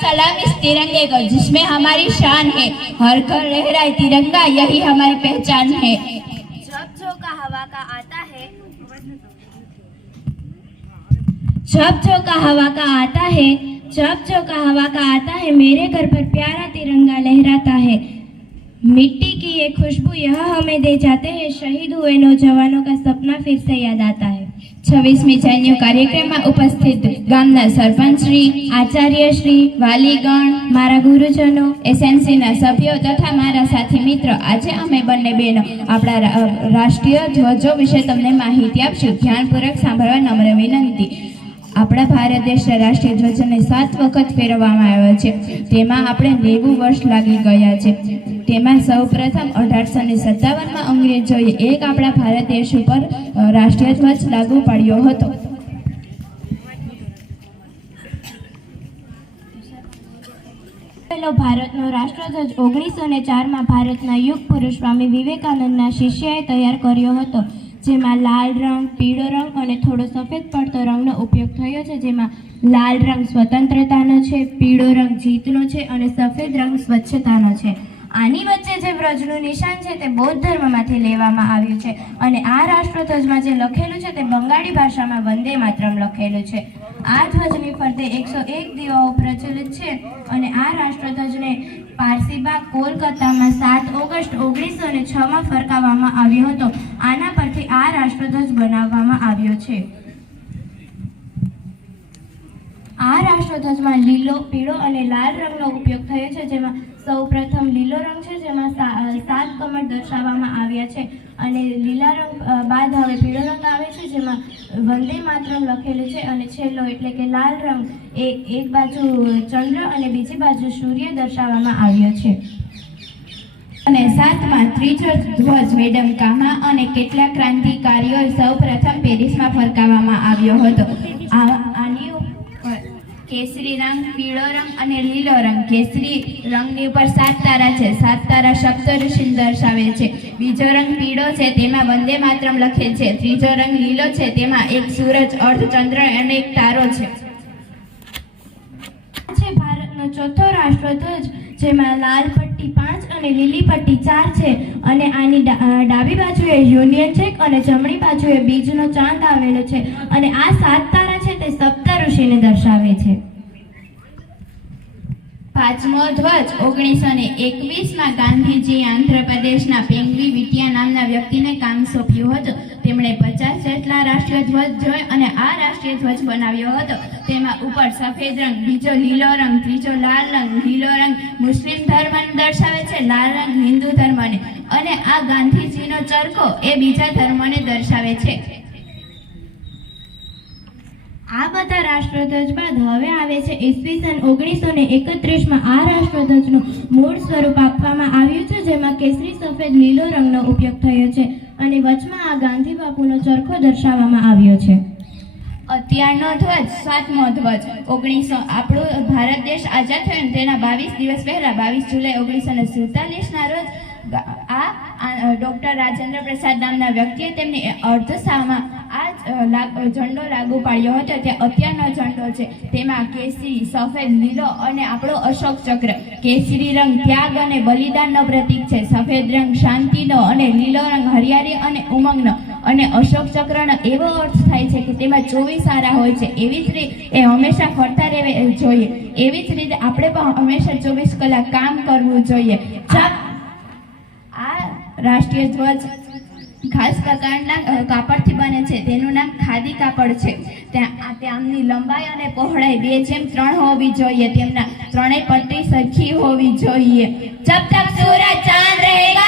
सलाम इस तिरंगे को जिसमें हमारी शान है। हर घर लहराए तिरंगा, यही हमारी पहचान है। झोंका हवा का आता है, झोंका हवा का आता है, झोंका हवा का आता है, मेरे घर पर प्यारा तिरंगा लहराता है। मिट्टी की ये खुशबू यह हमें दे जाते हैं, शहीद हुए नौजवानों का सपना फिर से याद आता है। 26મી જાન્યુ કાર્યક્રમમાં ઉપસ્થિત ગામના સરપંચશ્રી, આચાર્યશ્રી, વાલીગણ, મારા ગુરુજનો, એસએનસીના સભ્યો તથા મારા સાથી મિત્રો, આજે અમે બંને બહેનો આપણા રાષ્ટ્રીય ધ્વજો વિશે તમને માહિતી આપશું। ધ્યાનપૂર્વક સાંભળવા નમ્ર વિનંતી। આપણા ભારત દેશના રાષ્ટ્રીય ધ્વજને 7 વખત ફેરવવામાં આવ્યો છે। તેમાં આપણે 90 વર્ષ લાગી ગયા છે। તેમાં સૌપ્રથમ 1857માં અંગ્રેજોએ એક આપણા ભારત દેશ ઉપર રાષ્ટ્રીય ધ્વજ લાગુ પાડ્યો હતો। ભારતનો રાષ્ટ્રધ્વજ 1904માં ભારતના યુગ પુરુષ સ્વામી વિવેકાનંદના શિષ્યએ તૈયાર કર્યો હતો, જેમાં લાલ રંગ, પીળો રંગ અને થોડો સફેદ પડતો રંગનો ઉપયોગ થયો છે। જેમાં લાલ રંગ સ્વતંત્રતાનો છે, પીળો રંગ જીતનો છે અને સફેદ રંગ સ્વચ્છતાનો છે। આની વચ્ચે જે વ્રજનું નિશાન છે તે બૌદ્ધ ધર્મમાંથી લેવામાં આવ્યું છે અને આ રાષ્ટ્રધ્વજમાં જે લખેલું છે તે બંગાળી ભાષામાં વંદે માતરમ લખેલું છે। આ ધ્વજની ફરતે 101 દીવાઓ પ્રચલિત છે અને આ રાષ્ટ્રધ્વજને પારસીબાગ કોલકાતામાં 7 ઓગસ્ટ 1906માં ફરકાવવામાં આવ્યો હતો। આના પરથી આ રાષ્ટ્રધ્વજ બનાવવામાં આવ્યો છે। આ રાષ્ટ્રધ્વજમાં લીલો, પીળો અને લાલ રંગનો ઉપયોગ થયો છે, જેમાં સૌપ્રથમ લીલો રંગ છે, જેમાં 7 કમળ દર્શાવવામાં આવ્યા છે અને લીલા રંગ બાદ હવે પીળો રંગ આવે છે, જેમાં વંદે માતરમ લખેલું છે અને છેલ્લો એટલે કે લાલ રંગ એક બાજુ ચંદ્ર અને બીજી બાજુ સૂર્ય દર્શાવવામાં આવ્યો છે। અને 7માં ત્રીજો ધ્વજ મેડમ કામા અને કેટલાક ક્રાંતિકારીઓ સૌપ્રથમ પેરિસમાં ફરકાવવામાં આવ્યો હતો। આની કેસરી રંગ, પીળો રંગ અને લીલો રંગ। કેસરી રંગની ઉપર 7 તારા છે, 7 તારા સપ્તઋષિને દર્શાવે છે। બીજો રંગ પીળો છે, તેમાં વંદે માતરમ લખેલ છે। ત્રીજો રંગ લીલો છે, તેમાં એક સૂરજ, અર્ધચંદ્ર અને એક તારો છે। ભારતનો ચોથો રાષ્ટ્રધ્વજ, જેમાં લાલ પટ્ટી 5 અને લીલી પટ્ટી 4 છે અને આની ડાબી બાજુએ યુનિયન જેક અને જમણી બાજુએ બીજનો ચાંદ આવેલો છે અને આ 7 તારા છે તે સપ્તઋષિને દર્શાવે છે। 5મો ધ્વજ 1921માં ગાંધીજીએ આંધ્રપ્રદેશના પેંગલી વિટિયા નામના વ્યક્તિને કામ સોંપ્યું હતું। તેમણે 50 જેટલા રાષ્ટ્રીય ધ્વજ જોઈ અને આ રાષ્ટ્રીય ધ્વજ બનાવ્યો હતો। તેમાં ઉપર સફેદ રંગ, બીજો લીલો રંગ, ત્રીજો લાલ રંગ। લીલો રંગ મુસ્લિમ ધર્મને દર્શાવે છે, લાલ રંગ હિન્દુ ધર્મને અને આ ગાંધીજીનો ચરખો એ બીજા ધર્મને દર્શાવે છે। આ બધા રાષ્ટ્રધ્વજ બાદ હવે આવે છે ઈસવીસન 1931માં આ રાષ્ટ્રધ્વજનું મૂળ સ્વરૂપ આપવામાં આવ્યું છે, જેમાં કેસરી, સફેદ, લીલો રંગનો ઉપયોગ થયો છે અને વચમાં આ ગાંધી બાપુનો ચરખો દર્શાવવામાં આવ્યો છે। અત્યારનો ધ્વજ 7મો ધ્વજ આપણો ભારત દેશ આઝાદ થયો ને તેના 22 દિવસ પહેલા 22 જુલાઈ 1947ના રોજ ડોક્ટર રાજેન્દ્ર પ્રસાદ નામના વ્યક્તિએ તેમની અર્ધસામાં આ ઝંડો લાગુ પાડ્યો હતો। ત્યાં અત્યારનો ઝંડો છે, તેમાં કેસરી, સફેદ, લીલો અને આપણો અશોક ચક્ર। કેસરી રંગ ત્યાગ અને બલિદાનનો પ્રતીક છે, સફેદ રંગ શાંતિનો અને લીલો રંગ હરિયાળી અને ઉમંગનો અને અશોક ચક્રનો એવો અર્થ થાય છે કે તેમાં 24 આરા હોય છે। એવી જ રીતે એ હંમેશા ફરતા રહેવું જોઈએ। એવી જ રીતે આપણે પણ હંમેશા 24 કલાક કામ કરવું જોઈએ। આ રાષ્ટ્રીય ધ્વજ ખાસ પ્રકારના કાપડથી બને છે, તેનું નામ ખાદી કાપડ છે। તેમની લંબાઈ અને પહોળાઈ 2:3 હોવી જોઈએ। તેમના ત્રણેય પટ્ટી સરખી હોવી જોઈએ। જબ તક સૂરજ ચાંદ રહેગા